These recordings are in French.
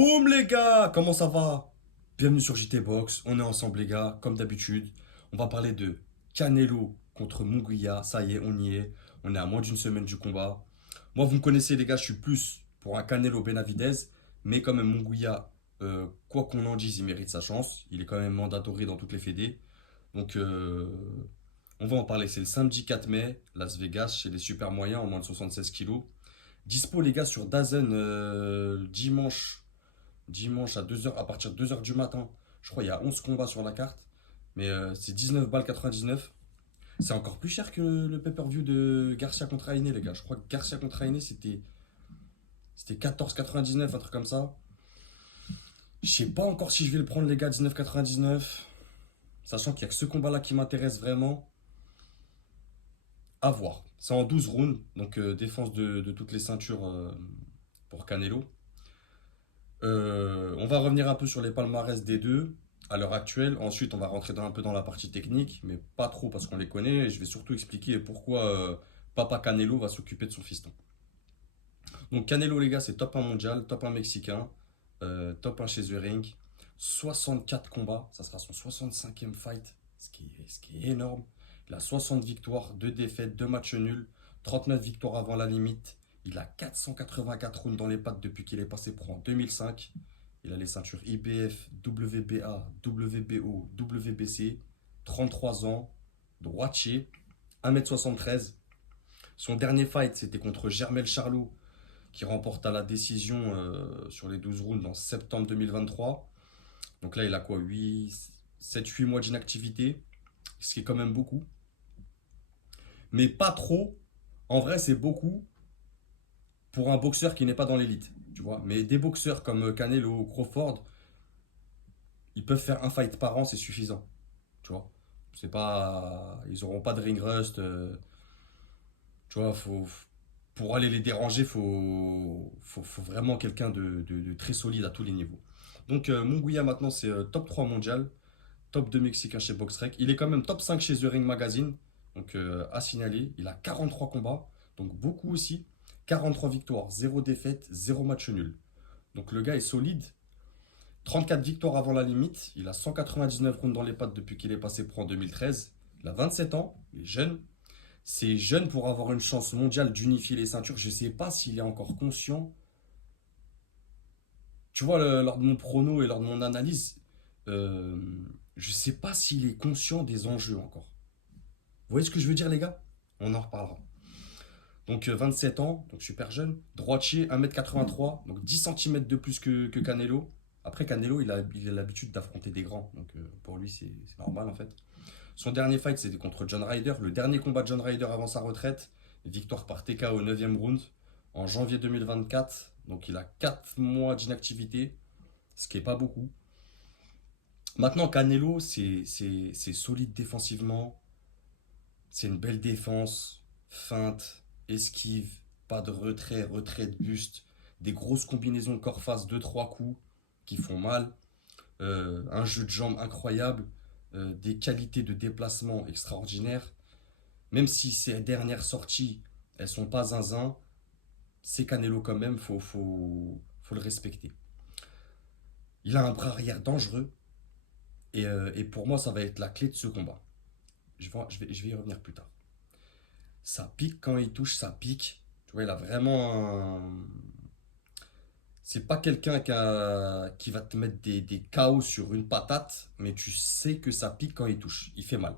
Boum les gars, comment ça va? Bienvenue sur JT Box, on est ensemble les gars, comme d'habitude. On va parler de Canelo contre Munguia, ça y est, on y est. On est à moins d'une semaine du combat. Moi vous me connaissez les gars, je suis plus pour un Canelo Benavidez, mais quand même Munguia, quoi qu'on en dise, il mérite sa chance. Il est quand même mandatory dans toutes les fédés. Donc on va en parler, c'est le samedi 4 mai, Las Vegas, chez les super moyens en moins de 76 kilos. Dispo les gars sur DAZN dimanche à 2 heures à partir de 2 heures du matin. Je crois qu'il y a 11 combats sur la carte. Mais c'est 19 balles 99. C'est encore plus cher que le pay-per-view de Garcia contre Ainé, les gars. Je crois que Garcia contre Ainé, c'était 14,99, un truc comme ça. Je sais pas encore si je vais le prendre, les gars, 19,99. Sachant qu'il y a que ce combat-là qui m'intéresse vraiment. À voir. C'est en 12 rounds. Donc défense de toutes les ceintures pour Canelo. On va revenir un peu sur les palmarès des deux à l'heure actuelle. Ensuite, on va rentrer un peu dans la partie technique, mais pas trop parce qu'on les connaît. Et je vais surtout expliquer pourquoi Papa Canelo va s'occuper de son fiston. Donc Canelo, les gars, c'est top 1 mondial, top 1 mexicain, top 1 chez The Ring. 64 combats, ça sera son 65e fight, ce qui est énorme. Il a 60 victoires, 2 défaites, 2 matchs nuls, 39 victoires avant la limite. Il a 484 rounds dans les pattes depuis qu'il est passé pro en 2005. Il a les ceintures IBF, WBA, WBO, WBC. 33 ans, droitier, 1m73. Son dernier fight, c'était contre Jermel Charlo, qui remporta la décision sur les 12 rounds en septembre 2023. Donc là, il a quoi 7-8 mois d'inactivité, ce qui est quand même beaucoup. Mais pas trop. En vrai, c'est beaucoup pour un boxeur qui n'est pas dans l'élite, tu vois. Mais des boxeurs comme Canelo, Crawford, ils peuvent faire un fight par an, c'est suffisant, tu vois. C'est pas, ils auront pas de ring rust, tu vois. Pour aller les déranger, faut vraiment quelqu'un de très solide à tous les niveaux. Donc Munguia maintenant c'est top 3 mondial, top 2 mexicain chez BoxRec. Il est quand même top 5 chez The Ring Magazine, donc à signaler. Il a 43 combats, donc beaucoup aussi. 43 victoires, 0 défaite, 0 match nul. Donc le gars est solide. 34 victoires avant la limite. Il a 199 rounds dans les pattes depuis qu'il est passé pro en 2013. Il a 27 ans, il est jeune. C'est jeune pour avoir une chance mondiale d'unifier les ceintures. Je ne sais pas s'il est encore conscient. Tu vois, lors de mon prono et lors de mon analyse, euh, je ne sais pas s'il est conscient des enjeux encore. Vous voyez ce que je veux dire, les gars? On en reparlera. Donc 27 ans, donc super jeune, droitier, 1m83, donc 10 centimètres de plus que Canelo. Après Canelo, il a l'habitude d'affronter des grands, donc pour lui c'est normal en fait. Son dernier fight c'était contre John Ryder, le dernier combat de John Ryder avant sa retraite, victoire par TKO au 9e round en janvier 2024. Donc il a 4 mois d'inactivité, ce qui est pas beaucoup. Maintenant Canelo, c'est solide défensivement, c'est une belle défense, feinte, esquive, pas de retrait, retrait de buste, des grosses combinaisons corps-face, deux trois coups qui font mal, un jeu de jambes incroyable, des qualités de déplacement extraordinaires. Même si ces dernières sorties, elles sont pas zinzin, c'est Canelo quand même, faut le respecter. Il a un bras arrière dangereux et pour moi, ça va être la clé de ce combat. Je vais y revenir plus tard. Ça pique quand il touche, ça pique. Tu vois, il a vraiment un... C'est pas quelqu'un qui va te mettre des KO sur une patate, mais tu sais que ça pique quand il touche. Il fait mal.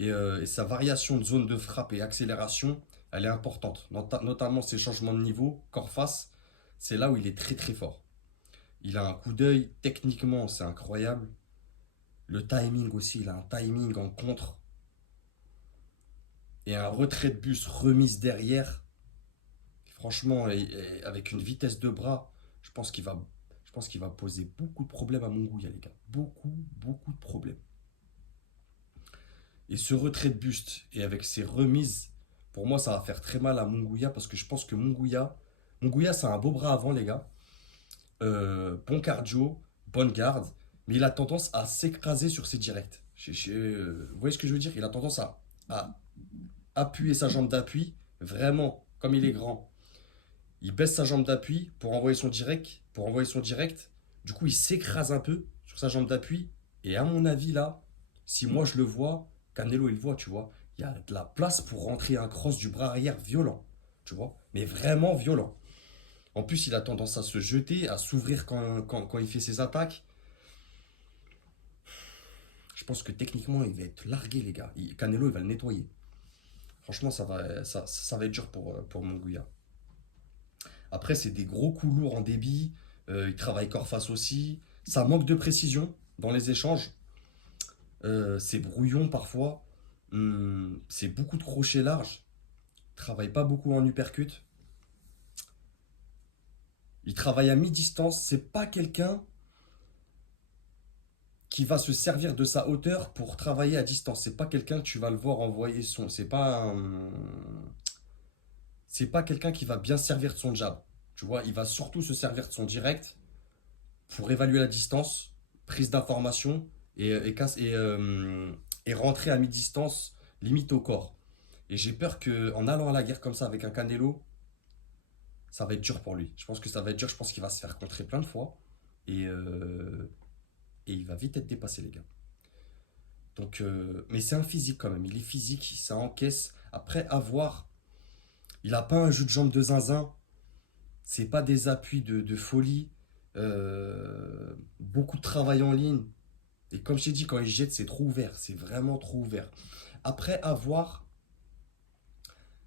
Et sa variation de zone de frappe et accélération, elle est importante. Notamment ses changements de niveau, corps-face, c'est là où il est très très fort. Il a un coup d'œil, techniquement, c'est incroyable. Le timing aussi, il a un timing en contre. Et un retrait de bus, remise derrière. Franchement, et avec une vitesse de bras, je pense qu'il va, je pense qu'il va poser beaucoup de problèmes à Munguia, les gars. Beaucoup, beaucoup de problèmes. Et ce retrait de buste, et avec ses remises, pour moi, ça va faire très mal à Munguia, parce que je pense que Munguia, c'est un beau bras avant, les gars. Bon cardio, bonne garde, mais il a tendance à s'écraser sur ses directs. Vous voyez ce que je veux dire? Il a tendance à appuyer sa jambe d'appui, vraiment, comme il est grand. Il baisse sa jambe d'appui pour envoyer son direct. Pour envoyer son direct. Du coup, il s'écrase un peu sur sa jambe d'appui. Et à mon avis, là, si moi je le vois, Canelo il le voit, tu vois. Il y a de la place pour rentrer un cross du bras arrière violent. Tu vois. Mais vraiment violent. En plus, il a tendance à se jeter, à s'ouvrir quand il fait ses attaques. Je pense que techniquement, il va être largué, les gars. Canelo, il va le nettoyer. Franchement, ça va être dur pour Monguia. Après, c'est des gros coups lourds en débit. Il travaille corps face aussi. Ça manque de précision dans les échanges. C'est brouillon parfois. C'est beaucoup de crochets larges. Il travaille pas beaucoup en uppercut. Il travaille à mi-distance. C'est pas quelqu'un qui va se servir de sa hauteur pour travailler à distance. C'est pas quelqu'un que tu vas le voir envoyer son. C'est pas quelqu'un qui va bien servir de son jab. Tu vois, il va surtout se servir de son direct pour évaluer la distance, prise d'information et rentrer à mi-distance, limite au corps. Et j'ai peur qu'en allant à la guerre comme ça avec un Canelo, ça va être dur pour lui. Je pense que ça va être dur, je pense qu'il va se faire contrer plein de fois. Et, euh, et il va vite être dépassé, les gars. Donc, mais c'est un physique quand même. Il est physique, ça encaisse. Après, avoir, il a pas un jeu de jambes de zinzin. C'est pas des appuis de folie. Beaucoup de travail en ligne. Et comme je t'ai dit, quand il jette, c'est trop ouvert. C'est vraiment trop ouvert. Après, avoir.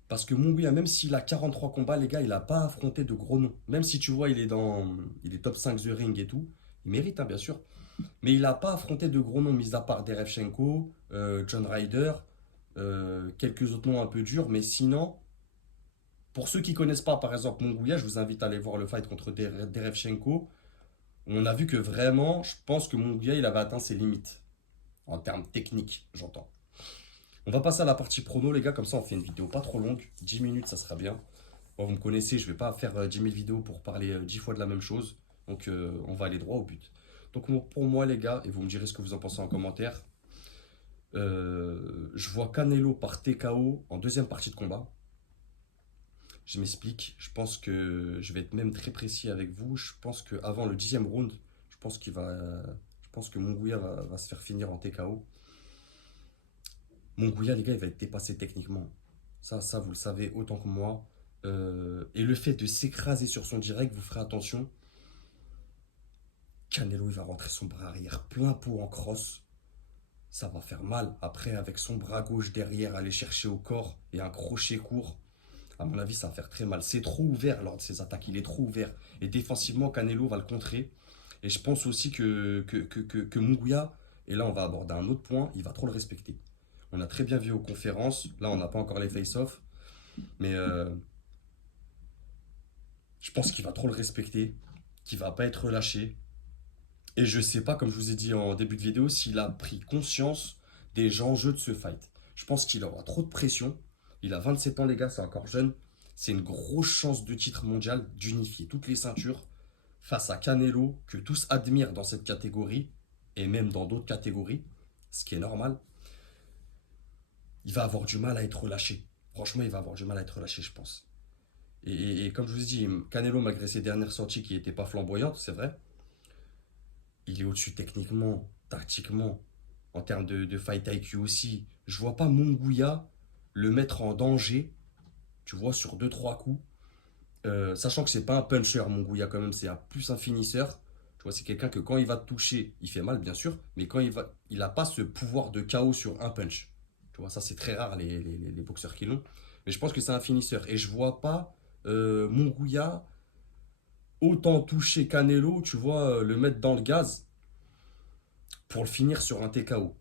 Parce que Munguia, même s'il a 43 combats, les gars, il n'a pas affronté de gros noms. Même si tu vois, il est top 5 The Ring et tout. Il mérite, hein, bien sûr. Mais il n'a pas affronté de gros noms, mis à part Derevchenko, John Ryder, quelques autres noms un peu durs. Mais sinon, pour ceux qui ne connaissent pas, par exemple, Munguia, je vous invite à aller voir le fight contre Derevchenko. On a vu que vraiment, je pense que Munguia, il avait atteint ses limites. En termes techniques, j'entends. On va passer à la partie prono, les gars. Comme ça, on fait une vidéo pas trop longue. 10 minutes, ça sera bien. Bon, vous me connaissez, je vais pas faire 10 000 vidéos pour parler 10 fois de la même chose. Donc, on va aller droit au but. Donc, pour moi, les gars, et vous me direz ce que vous en pensez en commentaire, je vois Canelo par TKO en deuxième partie de combat. Je m'explique. Je pense que je vais être même très précis avec vous. Je pense qu'avant le 10e round, je pense que Munguia va se faire finir en TKO. Munguia, les gars, il va être dépassé techniquement. Ça, vous le savez autant que moi. Et le fait de s'écraser sur son direct, vous ferez attention. Canelo, il va rentrer son bras arrière plein pot en crosse. Ça va faire mal. Après, avec son bras gauche derrière, aller chercher au corps et un crochet court. À mon avis, ça va faire très mal. C'est trop ouvert lors de ses attaques. Il est trop ouvert. Et défensivement, Canelo va le contrer. Et je pense aussi que Munguia, et là on va aborder un autre point, il va trop le respecter. On a très bien vu aux conférences. Là, on n'a pas encore les face-off. Mais je pense qu'il va trop le respecter. Qu'il va pas être relâché. Et je sais pas, comme je vous ai dit en début de vidéo, s'il a pris conscience des enjeux de ce fight. Je pense qu'il aura trop de pression. Il a 27 ans, les gars, c'est encore jeune. C'est une grosse chance de titre mondial d'unifier toutes les ceintures face à Canelo, que tous admirent dans cette catégorie, et même dans d'autres catégories, ce qui est normal. Il va avoir du mal à être relâché. Franchement, il va avoir du mal à être relâché, je pense. Et comme je vous ai dit, Canelo, malgré ses dernières sorties qui n'étaient pas flamboyantes, c'est vrai, il est au-dessus techniquement, tactiquement, en termes de fight IQ aussi. Je vois pas Munguia le mettre en danger, tu vois, sur deux trois coups. Sachant que c'est pas un puncher, Munguia quand même, c'est plus un finisseur. Tu vois, c'est quelqu'un que quand il va te toucher, il fait mal, bien sûr, mais il a pas ce pouvoir de KO sur un punch. Tu vois, ça c'est très rare les boxeurs qui l'ont. Mais je pense que c'est un finisseur. Et je vois pas Munguia autant toucher Canelo, tu vois, le mettre dans le gaz pour le finir sur un TKO.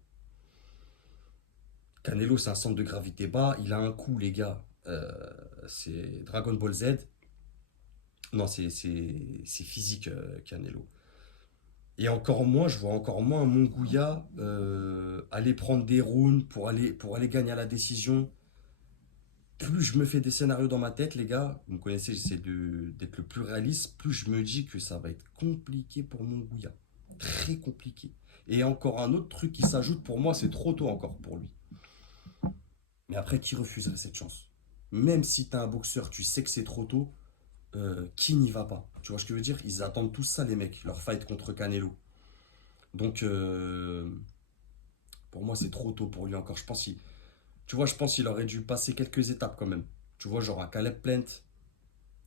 Canelo, c'est un centre de gravité bas. Il a un coup, les gars. C'est Dragon Ball Z. Non, c'est physique, Canelo. Et encore moins, je vois encore moins Munguia aller prendre des rounds pour aller gagner à la décision. Plus je me fais des scénarios dans ma tête, les gars, vous me connaissez, j'essaie d'être le plus réaliste, plus je me dis que ça va être compliqué pour Munguia. Très compliqué. Et encore un autre truc qui s'ajoute pour moi, c'est trop tôt encore pour lui. Mais après, qui refuserait cette chance? Même si tu es un boxeur, tu sais que c'est trop tôt. qui n'y va pas? Tu vois ce que je veux dire? Ils attendent tous ça, les mecs, leur fight contre Canelo. Donc, pour moi, c'est trop tôt pour lui encore. Tu vois, je pense qu'il aurait dû passer quelques étapes quand même. Tu vois, genre un Caleb Plant,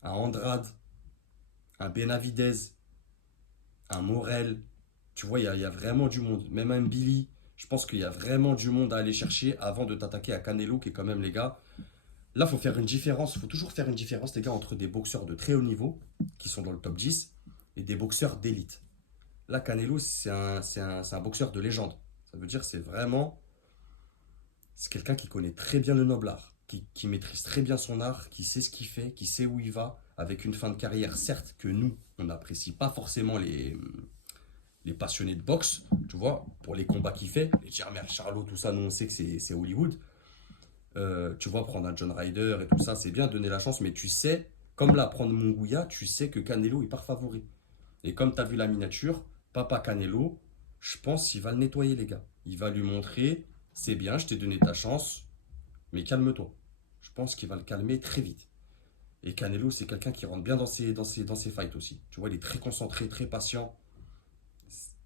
un Andrade, un Benavidez, un Morel. Tu vois, il y a vraiment du monde. Même un Billy. Je pense qu'il y a vraiment du monde à aller chercher avant de t'attaquer à Canelo, qui est quand même, les gars. Là, il faut faire une différence. Il faut toujours faire une différence, les gars, entre des boxeurs de très haut niveau, qui sont dans le top 10, et des boxeurs d'élite. Là, Canelo, c'est un boxeur de légende. Ça veut dire c'est vraiment. C'est quelqu'un qui connaît très bien le noble art, qui maîtrise très bien son art, qui sait ce qu'il fait, qui sait où il va, avec une fin de carrière, certes, que nous, on n'apprécie pas forcément les passionnés de boxe, tu vois, pour les combats qu'il fait, les Jermel Charlot, tout ça, nous on sait que c'est Hollywood. Tu vois, prendre un John Ryder et tout ça, c'est bien, donner la chance, mais tu sais, comme là, prendre Munguia, tu sais que Canelo est part favori. Et comme tu as vu la miniature, Papa Canelo, je pense qu'il va le nettoyer, les gars. Il va lui montrer, c'est bien, je t'ai donné ta chance, mais calme-toi. Je pense qu'il va le calmer très vite. Et Canelo, c'est quelqu'un qui rentre bien dans ses fights aussi. Tu vois, il est très concentré, très patient.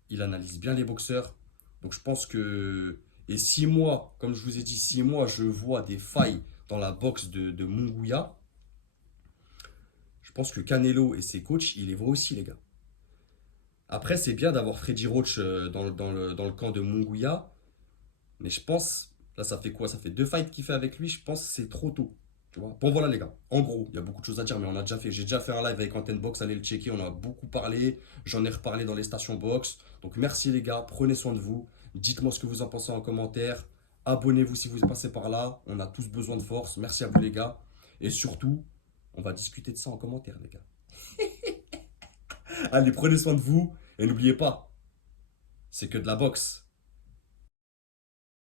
Il analyse bien les boxeurs. Donc je pense que. Et 6 mois, comme je vous ai dit, 6 mois, je vois des failles dans la boxe de Munguia. Je pense que Canelo et ses coachs, ils les voient aussi, les gars. Après, c'est bien d'avoir Freddy Roach dans le camp de Munguia. Mais je pense, là, ça fait quoi? Ça fait 2 fights qu'il fait avec lui. Je pense que c'est trop tôt. Tu vois? Bon, voilà, les gars. En gros, il y a beaucoup de choses à dire, mais on a déjà fait. J'ai déjà fait un live avec Antenne Box. Allez le checker. On a beaucoup parlé. J'en ai reparlé dans les stations box. Donc, merci, les gars. Prenez soin de vous. Dites-moi ce que vous en pensez en commentaire. Abonnez-vous si vous passez par là. On a tous besoin de force. Merci à vous, les gars. Et surtout, on va discuter de ça en commentaire, les gars. Allez, prenez soin de vous. Et n'oubliez pas, c'est que de la boxe.